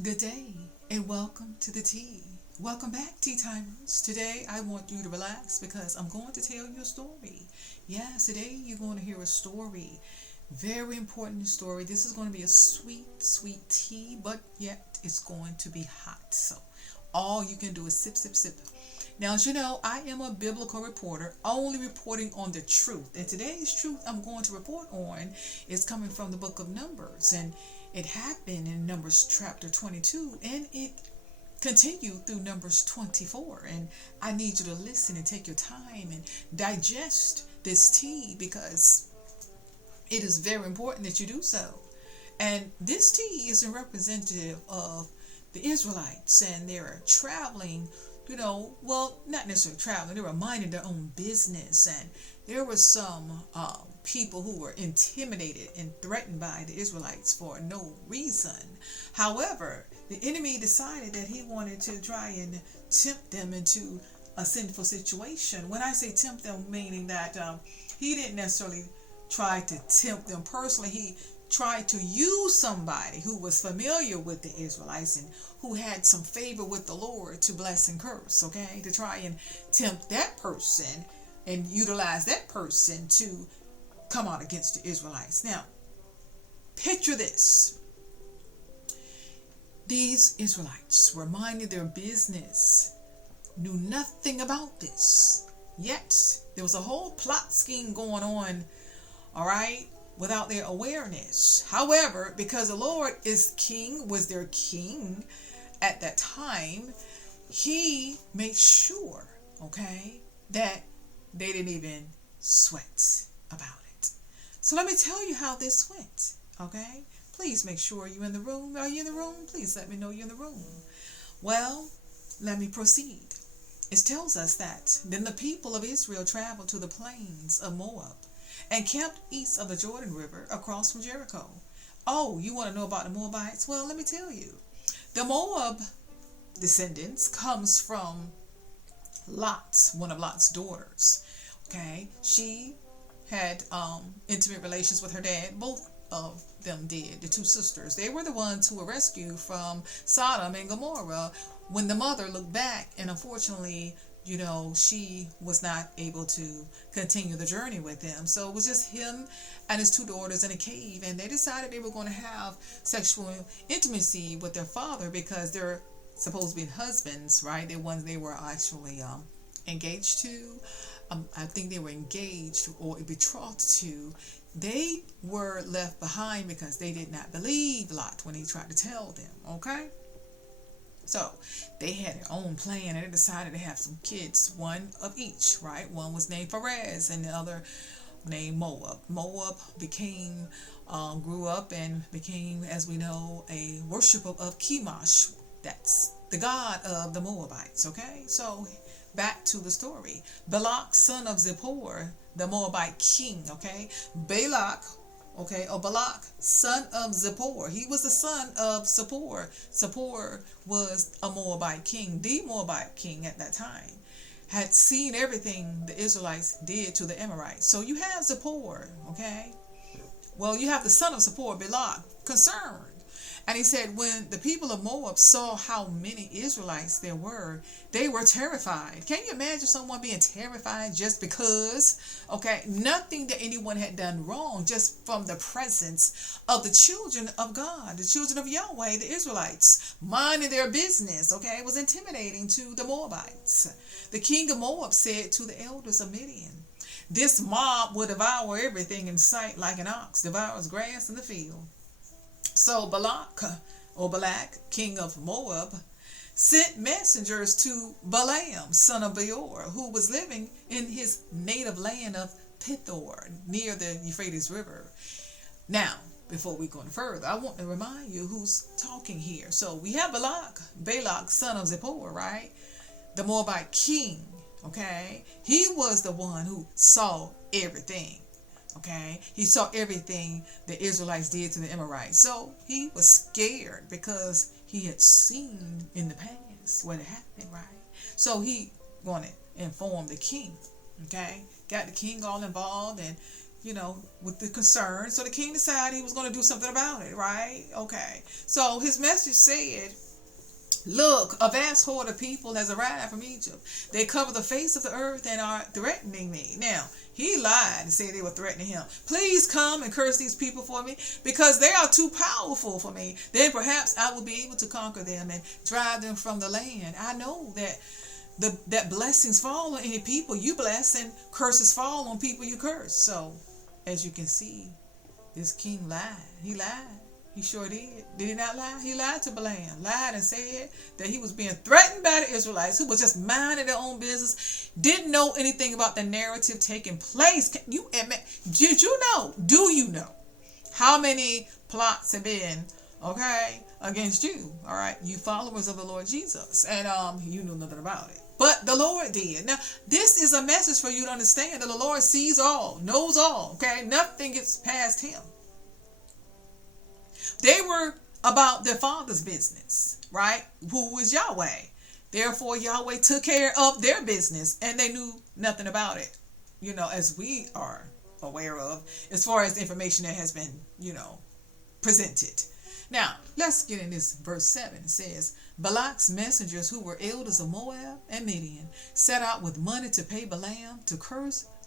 Good day and welcome to the tea. Welcome back, tea timers. Today I want you to relax because I'm going to tell you a story. Yes, today you're going to hear a story. Very important story. This is going to be a sweet, sweet tea, but yet it's going to be hot. So all you can do is sip, sip, sip. Now, as you know, I am a biblical reporter, only reporting on the truth. And today's truth I'm going to report on is coming from the book of Numbers. And it happened in Numbers chapter 22, and it continued through Numbers 24. And I need you to listen and take your time and digest this tea because it is very important that you do so. And this tea is a representative of the Israelites, and they're traveling, well, not necessarily traveling, they were minding their own business. And there were some people who were intimidated and threatened by the Israelites for no reason. However, the enemy decided that he wanted to try and tempt them into a sinful situation. When I say tempt them, meaning that he didn't necessarily try to tempt them personally. He tried to use somebody who was familiar with the Israelites and who had some favor with the Lord to bless and curse, okay? To try and tempt that person and utilize that person to come out against the Israelites. Now, picture this. These Israelites were minding their business, knew nothing about this. Yet, there was a whole plot scheme going on, all right, without their awareness. However, because the Lord is king, was their king at that time, he made sure, okay, that they didn't even sweat about it. So let me tell you how this went, okay? Please make sure you're in the room. Are you in the room? Please let me know you're in the room. Well, let me proceed. It tells us that then the people of Israel traveled to the plains of Moab and camped east of the Jordan River across from Jericho. Oh, you want to know about the Moabites? Well, let me tell you. The Moab descendants comes from Lot, one of Lot's daughters. Okay, she had intimate relations with her dad. Both of them did. The two sisters. They were the ones who were rescued from Sodom and Gomorrah when the mother looked back, and unfortunately, she was not able to continue the journey with them. So it was just him and his two daughters in a cave, and they decided they were going to have sexual intimacy with their father because they're supposed to be husbands, right? The ones they were actually engaged to. I think they were engaged or betrothed to. They were left behind because they did not believe Lot when he tried to tell them, okay? So they had their own plan, and they decided to have some kids, one of each, right? One was named Perez and the other named Moab. Moab grew up and became, as we know, a worshiper of Chemosh. That's the god of the Moabites, okay? So back to the story. Balak, son of Zippor, the Moabite king, okay? Balak, okay, or Balak, son of Zippor. He was the son of Zippor. Zippor was a Moabite king, the Moabite king at that time. Had seen everything the Israelites did to the Amorites. So you have Zippor, okay? Well, you have the son of Zippor, Balak, concerned. And he said, when the people of Moab saw how many Israelites there were, they were terrified. Can you imagine someone being terrified just because? Okay, nothing that anyone had done wrong, just from the presence of the children of God, the children of Yahweh, the Israelites, minding their business. Okay, it was intimidating to the Moabites. The king of Moab said to the elders of Midian, this mob will devour everything in sight like an ox devours grass in the field. So Balak, king of Moab, sent messengers to Balaam, son of Beor, who was living in his native land of Pithor, near the Euphrates River. Now, before we go any further, I want to remind you who's talking here. So we have Balak, son of Zippor, right? The Moabite king, okay? He was the one who saw everything. Okay, he saw everything the Israelites did to the Amorites. So he was scared because he had seen in the past what had happened, right? So he wanted to inform the king. Okay, got the king all involved, and with the concern. So the king decided he was going to do something about it, right? Okay. So his message said, look, a vast horde of people has arrived from Egypt. They cover the face of the earth and are threatening me. Now, he lied and said they were threatening him. Please come and curse these people for me, because they are too powerful for me. Then perhaps I will be able to conquer them and drive them from the land. I know that that blessings fall on any people you bless, and curses fall on people you curse. So, as you can see, this king lied. He lied. He sure did. Did he not lie? He lied to Balaam. Lied and said that he was being threatened by the Israelites, who was just minding their own business, didn't know anything about the narrative taking place. Did you know? Do you know how many plots have been, against you? All right, you followers of the Lord Jesus, and you knew nothing about it. But the Lord did. Now, this is a message for you to understand that the Lord sees all, knows all. Okay, nothing gets past him. They were about their father's business, right? Who was Yahweh. Therefore, Yahweh took care of their business, and they knew nothing about it, as we are aware of, as far as the information that has been, presented. Now, let's get in this verse 7. It says, Balak's messengers, who were elders of Moab and Midian, set out with money to pay Balaam to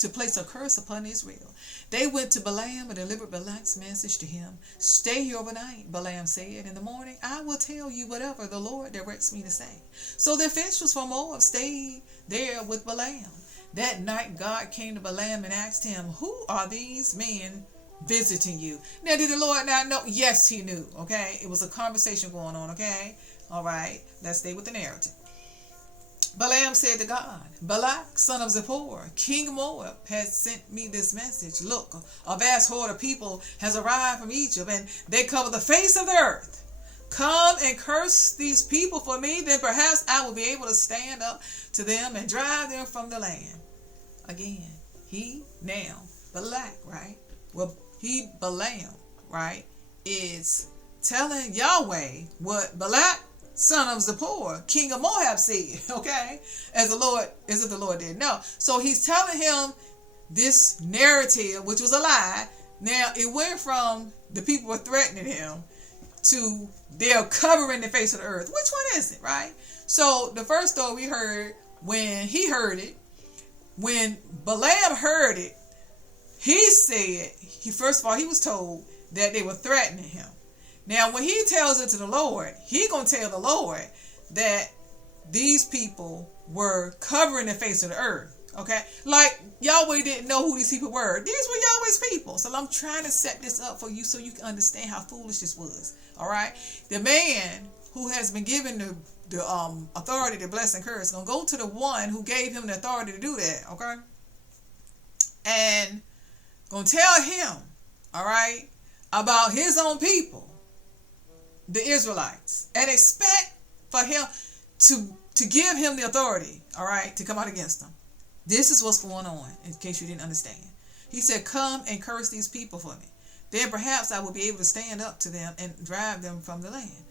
place a curse upon Israel. They went to Balaam and delivered Balak's message to him. Stay here overnight, Balaam said. In the morning, I will tell you whatever the Lord directs me to say. So the officials from Moab stayed there with Balaam. That night, God came to Balaam and asked him, who are these men visiting you? Now, did the Lord not know? Yes, he knew. Okay, it was a conversation going on. Okay, all right, let's stay with the narrative. Balaam said to God, Balak, son of Zippor, king of Moab, has sent me this message. Look, a vast horde of people has arrived from Egypt, and they cover the face of the earth. Come and curse these people for me, then perhaps I will be able to stand up to them and drive them from the land. Again, Balak, right? Well, Balaam, right, is telling Yahweh what Balak, son of Zippor, king of Moab, said, okay, as if the Lord didn't know. So he's telling him this narrative, which was a lie. Now, it went from the people were threatening him to they're covering the face of the earth. Which one is it, right? So the first story we heard, when he heard it, when Balaam heard it, he said, first of all, he was told that they were threatening him. Now, when he tells it to the Lord, he going to tell the Lord that these people were covering the face of the earth. Okay? Like, Yahweh didn't know who these people were. These were Yahweh's people. So I'm trying to set this up for you so you can understand how foolish this was. All right? The man who has been given the authority to bless and curse is going to go to the one who gave him the authority to do that. Okay? And going to tell him, all right, about his own people, the Israelites, and expect for him to give him the authority, all right, to come out against them. This is what's going on, in case you didn't understand. He said, come and curse these people for me. Then perhaps I will be able to stand up to them and drive them from the land.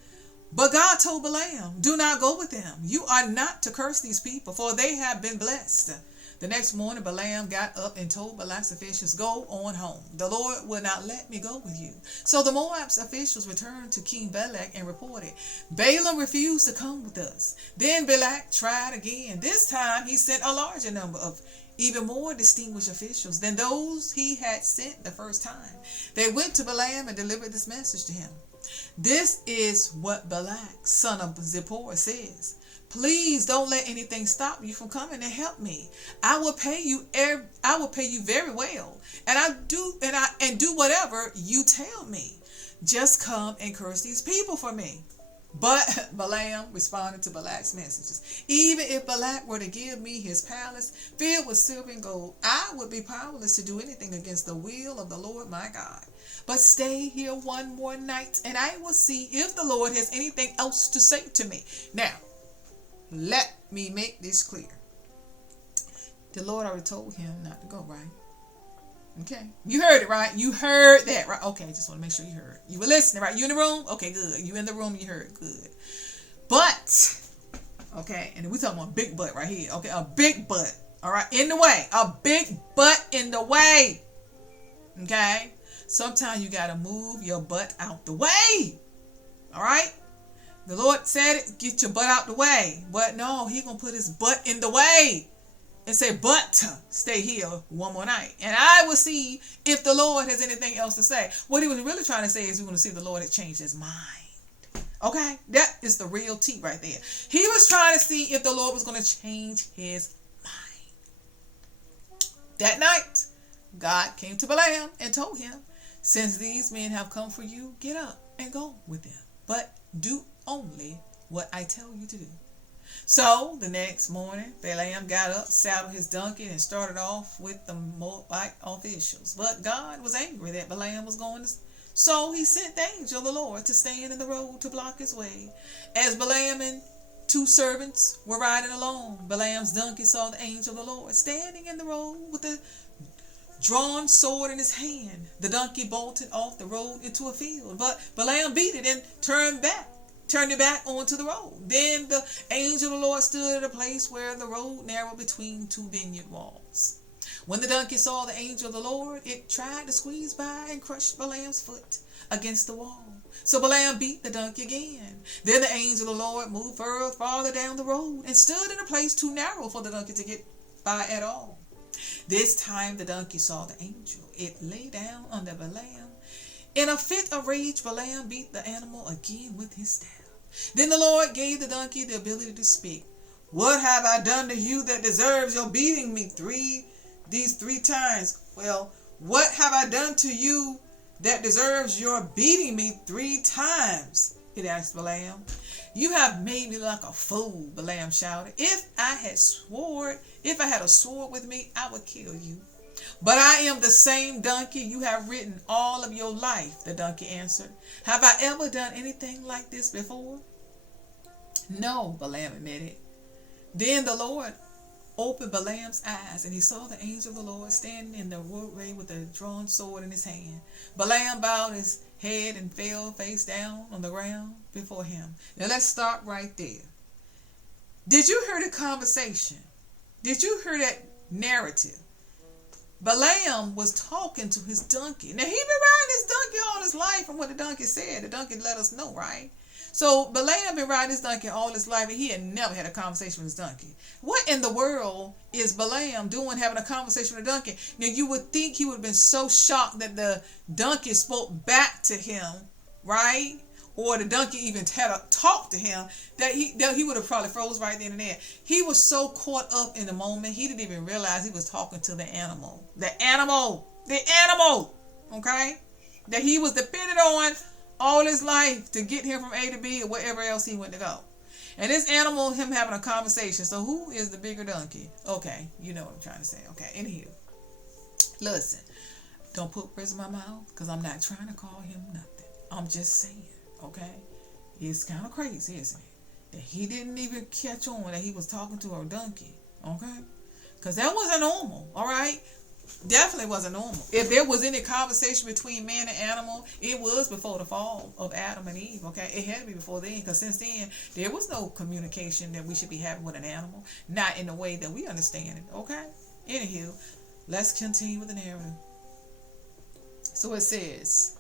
But God told Balaam, do not go with them. You are not to curse these people, for they have been blessed. The next morning, Balaam got up and told Balak's officials, go on home. The Lord will not let me go with you. So the Moab's officials returned to King Balak and reported, Balaam refused to come with us. Then Balak tried again. This time he sent a larger number of even more distinguished officials than those he had sent the first time. They went to Balaam and delivered this message to him. This is what Balak, son of Zippor, says. Please don't let anything stop you from coming and help me. I will pay you very well, and do whatever you tell me. Just come and curse these people for me. But Balaam responded to Balak's messages. Even if Balak were to give me his palace filled with silver and gold, I would be powerless to do anything against the will of the Lord my God. But stay here one more night, and I will see if the Lord has anything else to say to me. Now, let me make this clear. The Lord already told him not to go, right? Okay. You heard it, right? You heard that, right? Okay, just want to make sure you heard. You were listening, right? You in the room? Okay, good. You in the room, you heard. Good. But, okay, and we're talking about a big butt right here. Okay, a big butt. All right, in the way. A big butt in the way. Okay? Sometimes you got to move your butt out the way. All right? The Lord said it, get your butt out the way. But no, He going to put His butt in the way and say, but stay here one more night. And I will see if the Lord has anything else to say. What He was really trying to say is we're going to see the Lord had changed His mind. Okay? That is the real tea right there. He was trying to see if the Lord was going to change His mind. That night, God came to Balaam and told him, since these men have come for you, get up and go with them. But do only what I tell you to do. So the next morning, Balaam got up, saddled his donkey, and started off with the Moabite officials. But God was angry that Balaam was going to. So He sent the angel of the Lord to stand in the road to block his way. As Balaam and 2 servants were riding along, Balaam's donkey saw the angel of the Lord standing in the road with a drawn sword in his hand. The donkey bolted off the road into a field, but Balaam beat it and turned it back onto the road. Then the angel of the Lord stood at a place where the road narrowed between 2 vineyard walls. When the donkey saw the angel of the Lord, it tried to squeeze by and crushed Balaam's foot against the wall. So Balaam beat the donkey again. Then the angel of the Lord moved farther down the road and stood in a place too narrow for the donkey to get by at all. This time the donkey saw the angel. It lay down under Balaam. In a fit of rage, Balaam beat the animal again with his staff. Then the Lord gave the donkey the ability to speak. What have I done to you that deserves your beating me these three times? Well, what have I done to you that deserves your beating me 3 times? It asked Balaam. You have made me like a fool, Balaam shouted. If I had a sword with me, I would kill you. But I am the same donkey you have ridden all of your life, the donkey answered. Have I ever done anything like this before? No, Balaam admitted. Then the Lord opened Balaam's eyes, and he saw the angel of the Lord standing in the roadway with a drawn sword in his hand. Balaam bowed his head and fell face down on the ground before him. Now let's stop right there. Did you hear the conversation? Did you hear that narrative? Balaam was talking to his donkey. Now, he'd been riding his donkey all his life from what the donkey said. The donkey let us know, right? So Balaam been riding his donkey all his life, and he had never had a conversation with his donkey. What in the world is Balaam doing having a conversation with a donkey? Now, you would think he would have been so shocked that the donkey spoke back to him, right? Or the donkey even had a talk to him, that he would have probably froze right then and there. He was so caught up in the moment, he didn't even realize he was talking to the animal. The animal, okay? That he was dependent on all his life to get him from A to B or wherever else he went to go. And this animal, him having a conversation. So who is the bigger donkey? Okay, you know what I'm trying to say. Okay, anywho. Listen, don't put words in my mouth because I'm not trying to call him nothing. I'm just saying, okay? It's kind of crazy, isn't it? That he didn't even catch on that he was talking to a donkey, okay? Because that wasn't normal, all right? Definitely wasn't normal. If there was any conversation between man and animal, it was before the fall of Adam and Eve, okay? It had to be before then, because since then, there was no communication that we should be having with an animal. Not in the way that we understand it, okay? Anywho, let's continue with the narrative. So it says,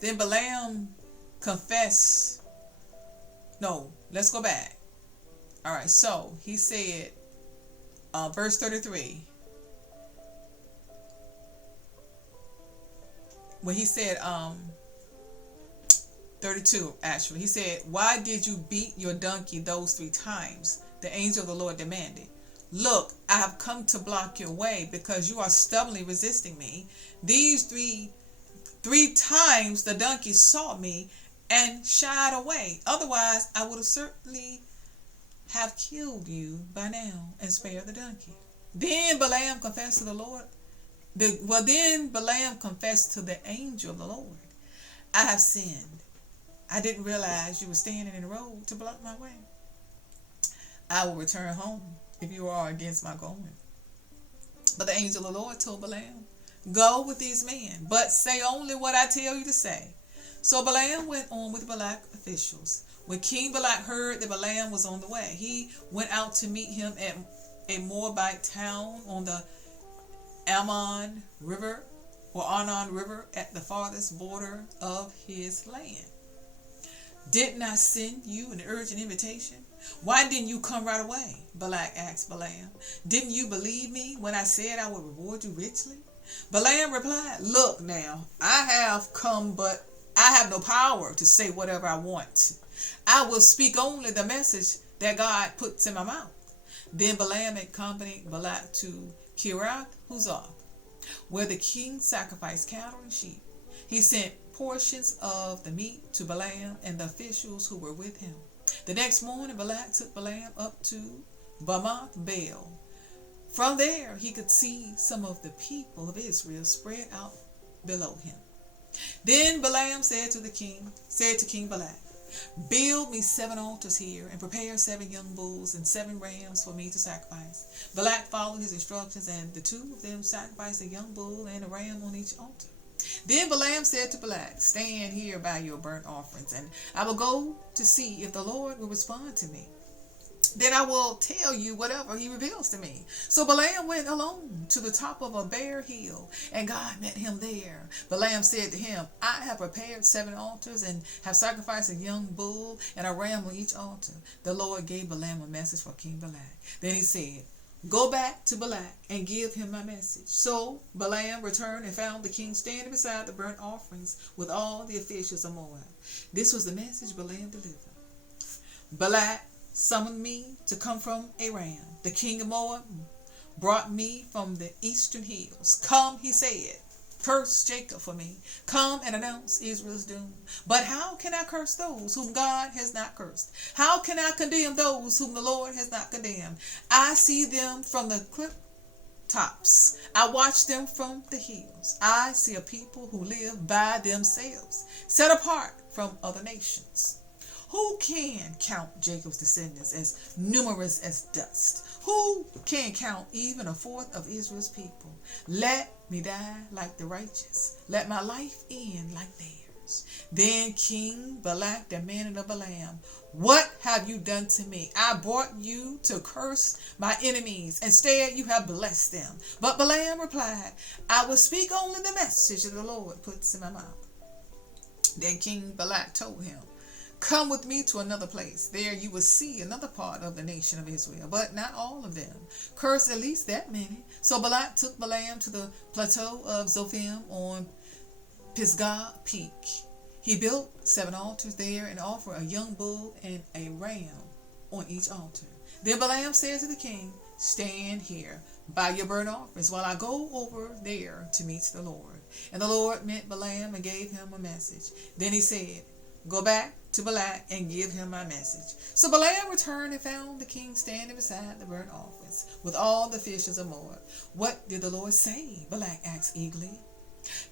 then Balaam confessed. No, let's go back. All right, so he said, verse 33. When he said, 32 actually, he said, why did you beat your donkey those 3 times? The angel of the Lord demanded. Look, I have come to block your way because you are stubbornly resisting me. These three times the donkey saw me and shied away. Otherwise, I would have certainly have killed you by now and spared the donkey. Then Balaam confessed to the Lord. Then Balaam confessed to the angel of the Lord. I have sinned. I didn't realize you were standing in the road to block my way. I will return home if you are against my going. But the angel of the Lord told Balaam, go with these men, but say only what I tell you to say. So Balaam went on with Balak officials. When King Balak heard that Balaam was on the way, he went out to meet him at a Moabite town on the Ammon River or Arnon River at the farthest border of his land. Didn't I send you an urgent invitation? Why didn't you come right away? Balak asked Balaam. Didn't you believe me when I said I would reward you richly? Balaam replied, look now, I have come, but I have no power to say whatever I want. I will speak only the message that God puts in my mouth. Then Balaam accompanied Balak to Kiriath Huzoth, where the king sacrificed cattle and sheep. He sent portions of the meat to Balaam and the officials who were with him. The next morning, Balak took Balaam up to Bamoth Baal. From there, he could see some of the people of Israel spread out below him. Then Balaam said to King Balak, build me 7 altars here and prepare 7 young bulls and 7 rams for me to sacrifice. Balak followed his instructions, and the 2 of them sacrificed a young bull and a ram on each altar. Then Balaam said to Balak, stand here by your burnt offerings, and I will go to see if the Lord will respond to me. Then I will tell you whatever he reveals to me. So Balaam went alone to the top of a bare hill, and God met him there. Balaam said to him, I have prepared 7 altars and have sacrificed a young bull and a ram on each altar. The Lord gave Balaam a message for King Balak. Then he said, go back to Balak and give him my message. So Balaam returned and found the king standing beside the burnt offerings with all the officials of Moab. This was the message Balaam delivered. Balak summoned me to come from Aram. The king of Moab brought me from the eastern hills. Come, he said, curse Jacob for me. Come and announce Israel's doom. But how can I curse those whom God has not cursed? How can I condemn those whom the Lord has not condemned? I see them from the cliff tops. I watch them from the hills. I see a people who live by themselves, set apart from other nations. Who can count Jacob's descendants as numerous as dust? Who can count even a fourth of Israel's people? Let me die like the righteous. Let my life end like theirs. Then King Balak demanded of Balaam, what have you done to me? I brought you to curse my enemies. Instead, you have blessed them. But Balaam replied, I will speak only the message that the Lord puts in my mouth. Then King Balak told him, come with me to another place. There you will see another part of the nation of Israel, but not all of them. Curse at least that many. So Balak took Balaam to the plateau of Zophim on Pisgah Peak. He built 7 altars there and offered a young bull and a ram on each altar. Then Balaam said to the king, stand here by your burnt offerings while I go over there to meet the Lord. And the Lord met Balaam and gave him a message. Then he said, go back to Balak and give him my message. So Balaam returned and found the king standing beside the burnt offerings with all the officials of Moab. What did the Lord say? Balak asked eagerly.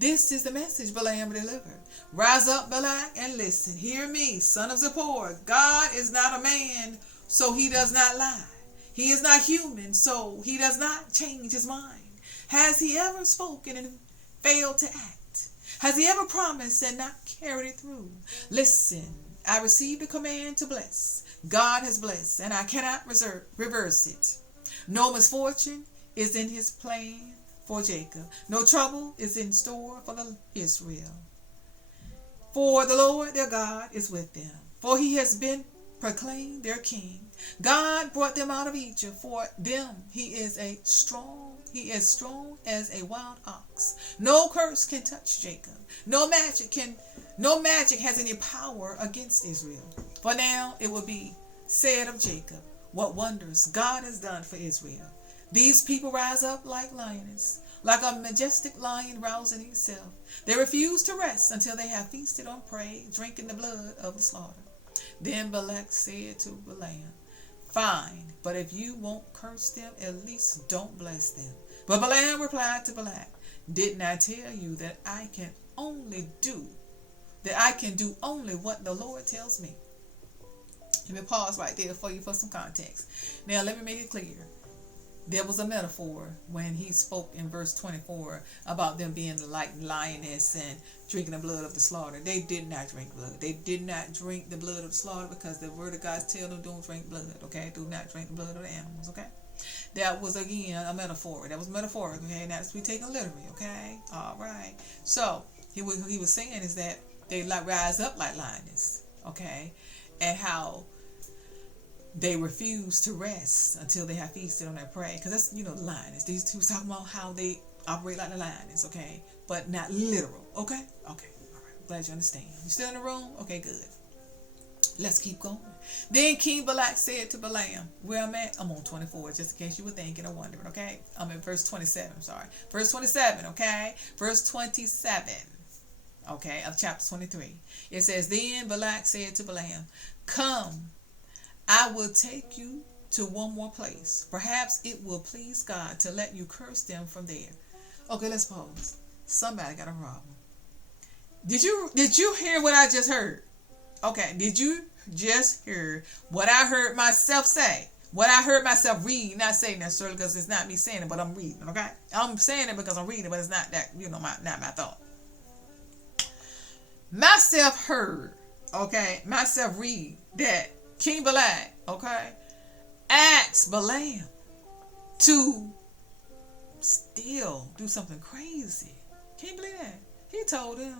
This is the message Balaam delivered. Rise up, Balak, and listen. Hear me, son of Zippor. God is not a man, so he does not lie. He is not human, so he does not change his mind. Has he ever spoken and failed to act? Has he ever promised and not carried it through? Listen, I received a command to bless. God has blessed, and I cannot reverse it. No misfortune is in his plan for Jacob. No trouble is in store for Israel. For the Lord their God is with them. For he has been proclaimed their king. God brought them out of Egypt. For them he is strong as a wild ox. No curse can touch Jacob. No magic has any power against Israel. For now it will be said of Jacob, what wonders God has done for Israel. These people rise up like lions, like a majestic lion rousing himself. They refuse to rest until they have feasted on prey, drinking the blood of the slaughter. Then Balak said to Balaam, fine, but if you won't curse them, at least don't bless them. But Balaam replied to Balak, didn't I tell you that I can do only what the Lord tells me? Let me pause right there for you for some context. Now let me make it clear. There was a metaphor when he spoke in verse 24 about them being like lioness and drinking the blood of the slaughter. They did not drink blood. They did not drink the blood of the slaughter because the word of God tells them don't drink blood, okay? Do not drink the blood of the animals, okay? That was again a metaphor. That was metaphoric, okay? Now we taking literally, okay? All right. So he was saying is that they like rise up like lioness, okay? And how they refuse to rest until they have feasted on their prey. Because that's, the lioness. These two was talking about how they operate like the lioness, okay? But not literal, okay? Okay, all right. Glad you understand. You still in the room? Okay, good. Let's keep going. Then King Balak said to Balaam, where I'm at, I'm on 24, just in case you were thinking or wondering, okay? I'm in verse 27, I'm sorry. Verse 27, okay? Verse 27, okay, of chapter 23. It says, then Balak said to Balaam, come, I will take you to one more place. Perhaps it will please God to let you curse them from there. Okay, let's pause. Somebody got a problem. Did you hear what I just heard? Okay, did you just hear what I heard myself say? What I heard myself read, not say necessarily because it's not me saying it, but I'm reading, okay? I'm saying it because I'm reading, but it's not that, not my thought. Myself heard, okay? Myself read that King Balak, okay, asked Balaam to still do something crazy. Can't believe that. He told him,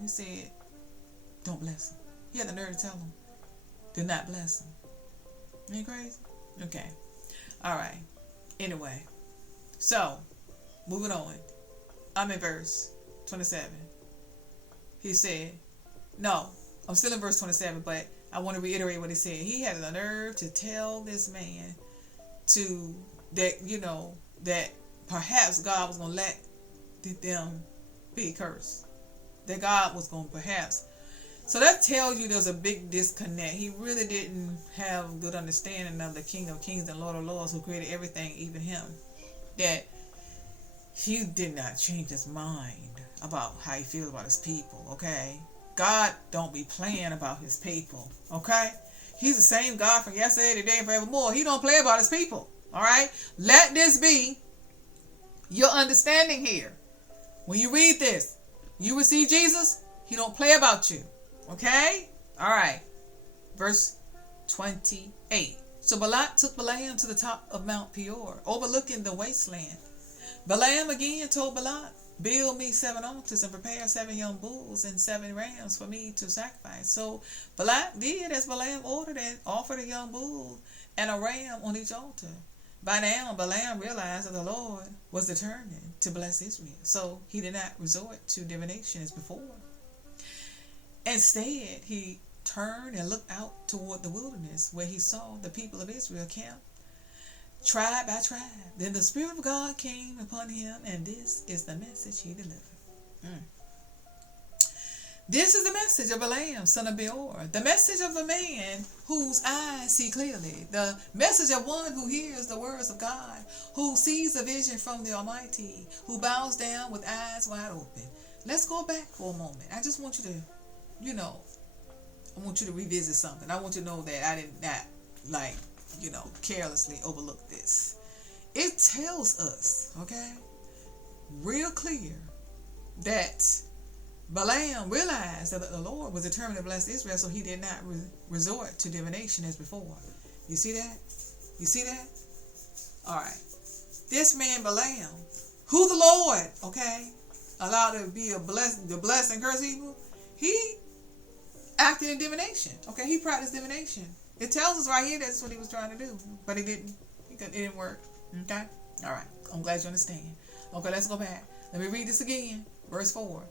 he said, don't bless him. He had the nerve to tell him, do not bless him. Ain't crazy? Okay. All right. Anyway. So, moving on. I'm in verse 27. He said, no, I'm still in verse 27, but I want to reiterate what he said. He had the nerve to tell this man that perhaps God was going to let them be cursed. That God was going to perhaps. So that tells you there's a big disconnect. He really didn't have good understanding of the King of Kings and Lord of Lords who created everything, even him. That he did not change his mind about how he feels about his people, okay? God don't be playing about his people, okay? He's the same God from yesterday, today, and forevermore. He don't play about his people, all right? Let this be your understanding here. When you read this, you receive Jesus, he don't play about you. Okay? Alright. Verse 28. So Balak took Balaam to the top of Mount Peor, overlooking the wasteland. Balaam again told Balak, build me 7 altars and prepare 7 young bulls and 7 rams for me to sacrifice. So Balak did as Balaam ordered and offered a young bull and a ram on each altar. By now, Balaam realized that the Lord was determined to bless Israel, so he did not resort to divination as before. Instead, he turned and looked out toward the wilderness where he saw the people of Israel camped, tribe by tribe. Then the Spirit of God came upon him, and this is the message he delivered. This is the message of Balaam, son of Beor, the message of a man whose eyes see clearly, the message of one who hears the words of God, who sees a vision from the Almighty, who bows down with eyes wide open. Let's go back for a moment. I just want you to I want you to revisit something. I want you to know that I did not, carelessly overlook this. It tells us, okay, real clear that Balaam realized that the Lord was determined to bless Israel, so he did not resort to divination as before. You see that? You see that? All right. This man Balaam, who the Lord, okay, allowed to be to bless and curse people, he acted in divination. Okay, he practiced divination. It tells us right here that's what he was trying to do, but it didn't. It didn't work. Okay. All right. I'm glad you understand. Okay, let's go back. Let me read this again. Verse 4.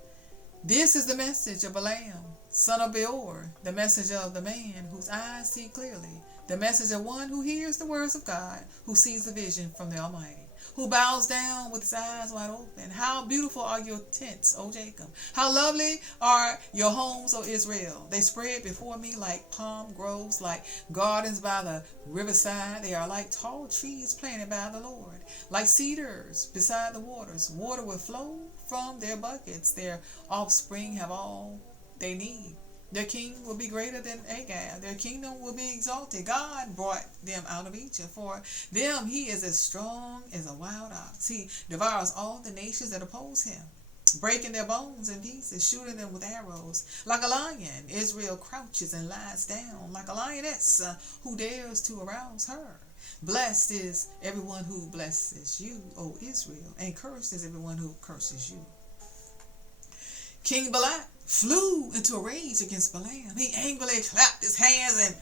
This is the message of Balaam, son of Beor, the message of the man whose eyes see clearly, the message of one who hears the words of God, who sees the vision from the Almighty, who bows down with his eyes wide open. How beautiful are your tents, O Jacob! How lovely are your homes, O Israel! They spread before me like palm groves, like gardens by the riverside. They are like tall trees planted by the Lord, like cedars beside the waters. Water will flow from their buckets. Their offspring have all they need. Their king will be greater than Agag. Their kingdom will be exalted. God brought them out of Egypt. For them he is as strong as a wild ox. He devours all the nations that oppose him, breaking their bones in pieces, shooting them with arrows. Like a lion, Israel crouches and lies down, like a lioness who dares to arouse her. Blessed is everyone who blesses you, O Israel, and cursed is everyone who curses you. King Balak flew into a rage against Balaam. He angrily clapped his hands and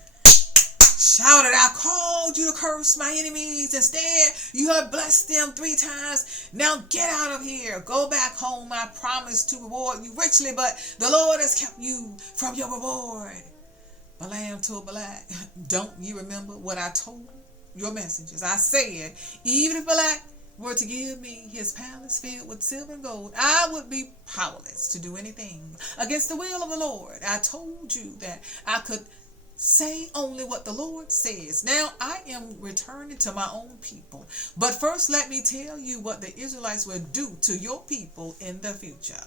shouted, I called you to curse my enemies. Instead, you have blessed them 3 times. Now get out of here. Go back home. I promised to reward you richly, but the Lord has kept you from your reward. Balaam told Balak, don't you remember what I told your messengers? I said, even if Balak were to give me his palace filled with silver and gold, I would be powerless to do anything against the will of the Lord. I told you that I could say only what the Lord says. Now I am returning to my own people. But first let me tell you what the Israelites will do to your people in the future.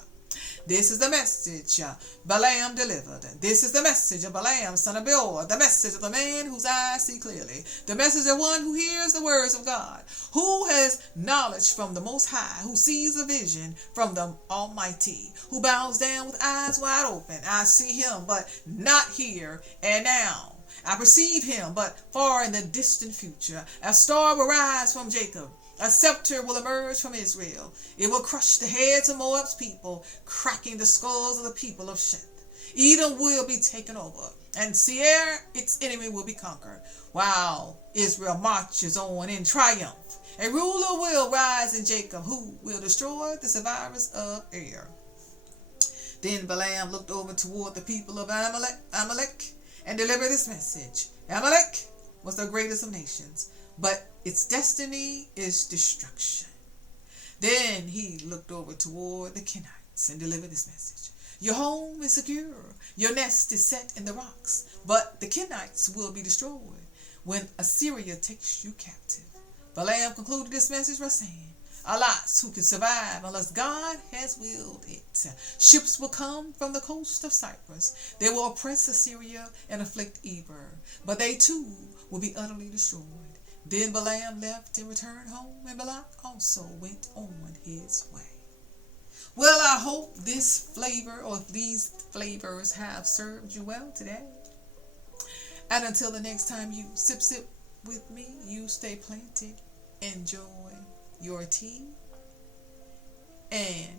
This is the message Balaam delivered. This is the message of Balaam, son of Beor, the message of the man whose eyes see clearly, the message of one who hears the words of God, who has knowledge from the Most High, who sees a vision from the Almighty, who bows down with eyes wide open. I see him, but not here and now. I perceive him, but far in the distant future. A star will rise from Jacob. A scepter will emerge from Israel. It will crush the heads of Moab's people, cracking the skulls of the people of Sheth. Edom will be taken over, and Seir, its enemy, will be conquered, while Israel marches on in triumph. A ruler will rise in Jacob, who will destroy the survivors of Ar. Then Balaam looked over toward the people of Amalek and delivered this message. Amalek was the greatest of nations, but its destiny is destruction. Then he looked over toward the Kenites and delivered this message. Your home is secure. Your nest is set in the rocks. But the Kenites will be destroyed when Assyria takes you captive. Balaam concluded this message by saying, Alas, who can survive unless God has willed it? Ships will come from the coast of Cyprus. They will oppress Assyria and afflict Eber, but they too will be utterly destroyed. Then Balaam left and returned home, and Balak also went on his way. Well, I hope this flavor or these flavors have served you well today. And until the next time you sip with me, you stay planted, enjoy your tea, and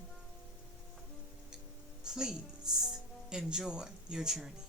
please enjoy your journey.